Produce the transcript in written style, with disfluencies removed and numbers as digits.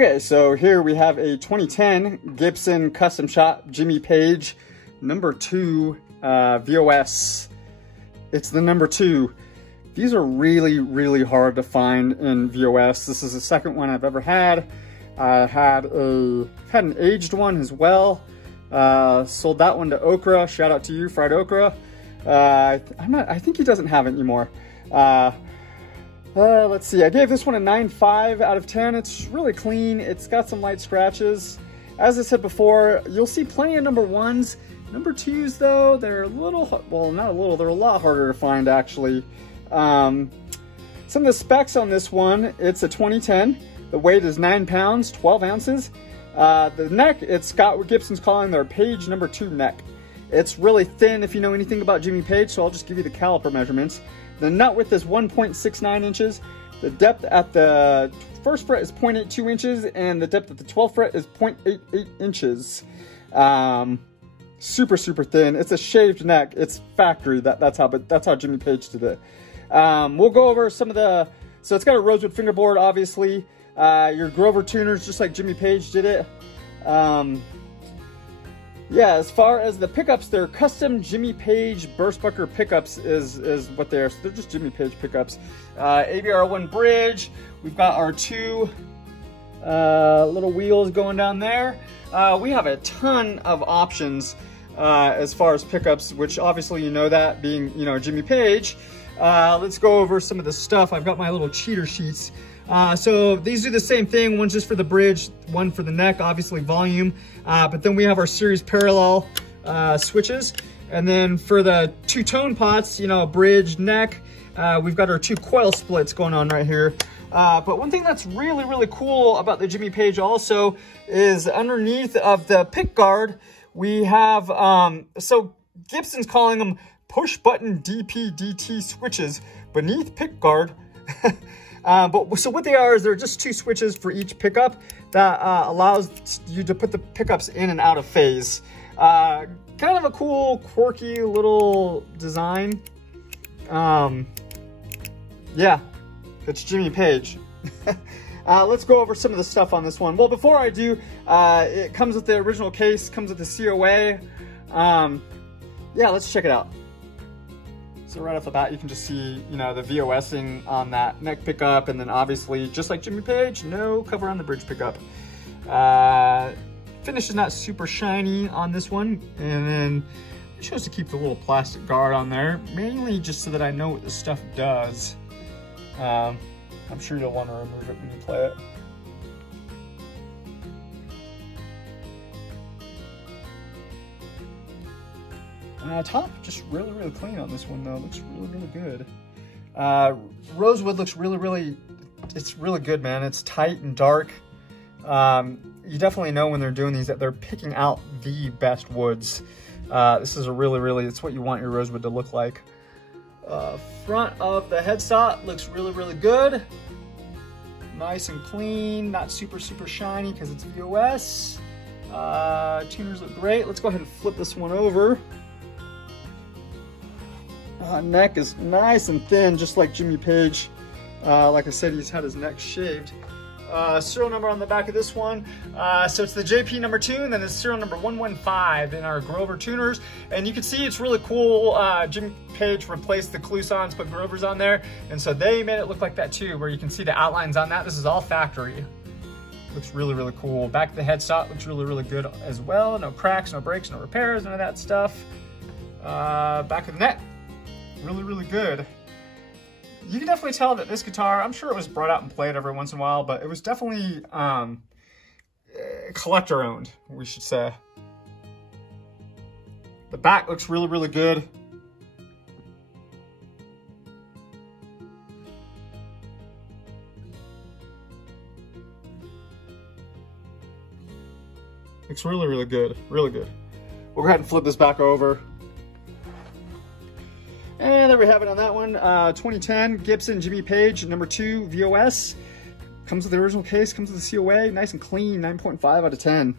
Okay, so here we have a 2010 Gibson Custom Shop Jimmy Page number 2 VOS. It's the number 2. These are really hard to find in VOS. This is the second one I've ever had. I had an aged one as well. Sold that one to Okra. Shout out to you, Fried Okra. I think he doesn't have it anymore. Let's see, I gave this one a 9.5 out of 10. It's really clean. It's got some light scratches. As I said before, you'll see plenty of number 1s. Number 2s though, they're a little, well, not a little, they're a lot harder to find actually. Some of the specs on this one, it's a 2010. The weight is 9 pounds, 12 ounces. The neck, it's got what Gibson's calling their Page number 2 neck. It's really thin if you know anything about Jimmy Page, so I'll just give you the caliper measurements. The nut width is 1.69 inches. The depth at the first fret is 0.82 inches, and the depth at the 12th fret is 0.88 inches. Super thin. It's a shaved neck. It's factory. That's how Jimmy Page did it. We'll go over some of the. So it's got a rosewood fingerboard, obviously. Your Grover tuners, just like Jimmy Page did it. Yeah, as far as the pickups, they're custom Jimmy Page Burstbucker pickups is what they are. So they're just Jimmy Page pickups. ABR1 bridge. We've got our 2 little wheels going down there. We have a ton of options as far as pickups, which obviously you know that being, you know, Jimmy Page. Let's go over some of the stuff. I've got my little cheater sheets. So these do the same thing. One's just for the bridge, one for the neck, obviously volume. But then we have our series parallel switches. And then for the 2 tone pots, you know, bridge, neck, we've got our 2 coil splits going on right here. But one thing that's really cool about the Jimmy Page also is underneath of the pick guard, we have, so Gibson's calling them push button DP/DT switches beneath pick guard. So what they are is they're just 2 switches for each pickup that allows you to put the pickups in and out of phase. Kind of a cool, quirky little design. Yeah, it's Jimmy Page. Let's go over some of the stuff on this one. Well, before I do, it comes with the original case, comes with the COA. Yeah, let's check it out. So right off the bat, you can just see, you know, the VOSing on that neck pickup, and then obviously, just like Jimmy Page, no cover on the bridge pickup. Finish is not super shiny on this one, and then it shows to keep the little plastic guard on there, mainly just so that I know what this stuff does. I'm sure you'll want to remove it when you play it. Top just really clean on this one though. Looks really good. Rosewood looks it's really good, man. It's tight and dark. You definitely know when they're doing these that they're picking out the best woods. This is a really, it's what you want your rosewood to look like. Front of the headstock looks really good. Nice and clean, not super shiny because it's VOS. Tuners look great. Let's go ahead and flip this one over. Neck is nice and thin, just like Jimmy Page. Like I said, he's had his neck shaved. Serial number on the back of this one. So it's the JP number 2, and then the serial number 115 in our Grover tuners. And you can see it's really cool. Jimmy Page replaced the Clusons, put Grovers on there. And so they made it look like that too, where you can see the outlines on that. This is all factory. Looks really cool. Back of the headstock looks really good as well. No cracks, no breaks, no repairs, none of that stuff. Back of the neck. Really good. You can definitely tell that this guitar, I'm sure it was brought out and played every once in a while, but it was definitely collector owned, we should say. The back looks really good. Looks really good, really good. We'll go ahead and flip this back over. And there we have it on that one. 2010 Gibson Jimmy Page number 2 VOS. Comes with the original case, comes with the COA, nice and clean, 9.5 out of 10.